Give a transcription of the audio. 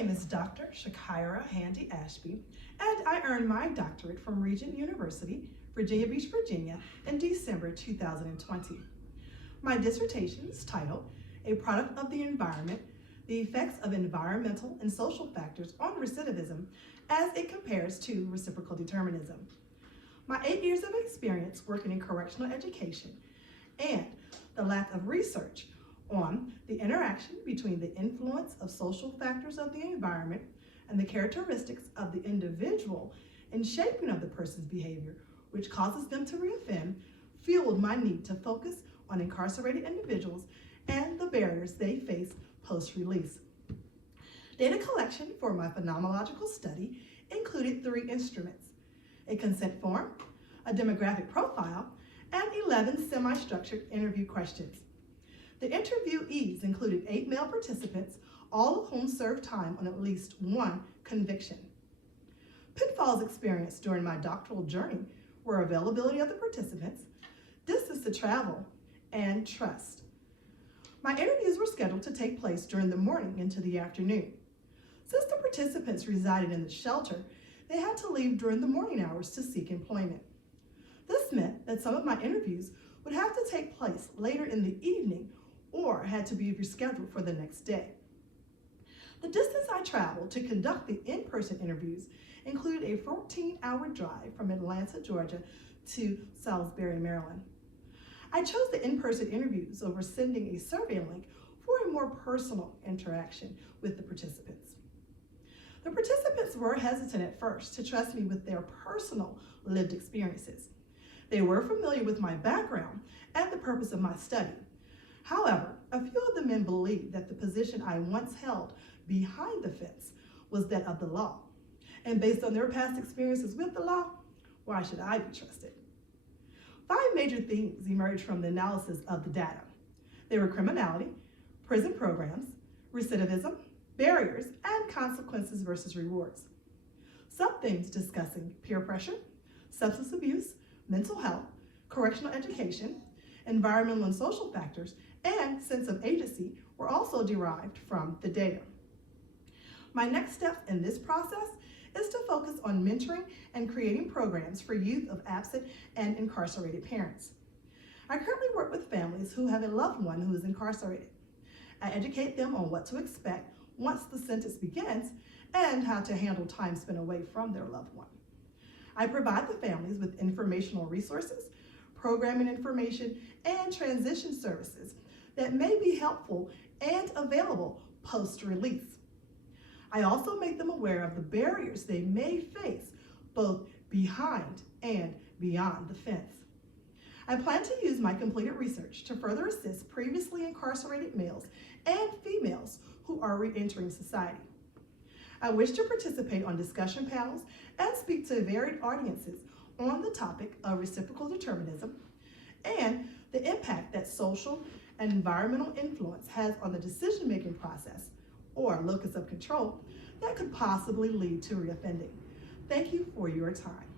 name is Dr. Chakira Ashby, and I earned my doctorate from Regent University, Virginia Beach, Virginia, in December 2020. My dissertation is titled, A Product of the Environment, the Effects of Environmental and Social Factors on Recidivism as it compares to Reciprocal Determinism. My 8 years of experience working in correctional education and the lack of research on the interaction between the influence of social factors of the environment and the characteristics of the individual in shaping of the person's behavior, which causes them to reoffend, fueled my need to focus on incarcerated individuals and the barriers they face post-release. Data collection for my phenomenological study included 3 instruments: a consent form, a demographic profile, and 11 semi-structured interview questions. The interviewees included 8 male participants, all of whom served time on at least 1 conviction. Pitfalls experienced during my doctoral journey were availability of the participants, distance to travel, and trust. My interviews were scheduled to take place during the morning into the afternoon. Since the participants resided in the shelter, they had to leave during the morning hours to seek employment. This meant that some of my interviews would have to take place later in the evening or had to be rescheduled for the next day. The distance I traveled to conduct the in-person interviews included a 14-hour drive from Atlanta, Georgia to Salisbury, Maryland. I chose the in-person interviews over sending a survey link for a more personal interaction with the participants. The participants were hesitant at first to trust me with their personal lived experiences. They were familiar with my background and the purpose of my study. However, a few of the men believed that the position I once held behind the fence was that of the law. And based on their past experiences with the law, why should I be trusted? 5 major themes emerged from the analysis of the data. They were criminality, prison programs, recidivism, barriers, and consequences versus rewards. Sub-themes discussing peer pressure, substance abuse, mental health, correctional education, environmental and social factors, and sense of agency were also derived from the data. My next step in this process is to focus on mentoring and creating programs for youth of absent and incarcerated parents. I currently work with families who have a loved one who is incarcerated. I educate them on what to expect once the sentence begins and how to handle time spent away from their loved one. I provide the families with informational resources, programming information, and transition services that may be helpful and available post-release. I also make them aware of the barriers they may face both behind and beyond the fence. I plan to use my completed research to further assist previously incarcerated males and females who are re-entering society. I wish to participate on discussion panels and speak to varied audiences on the topic of reciprocal determinism and the impact that social and environmental influence has on the decision-making process or locus of control that could possibly lead to reoffending. Thank you for your time.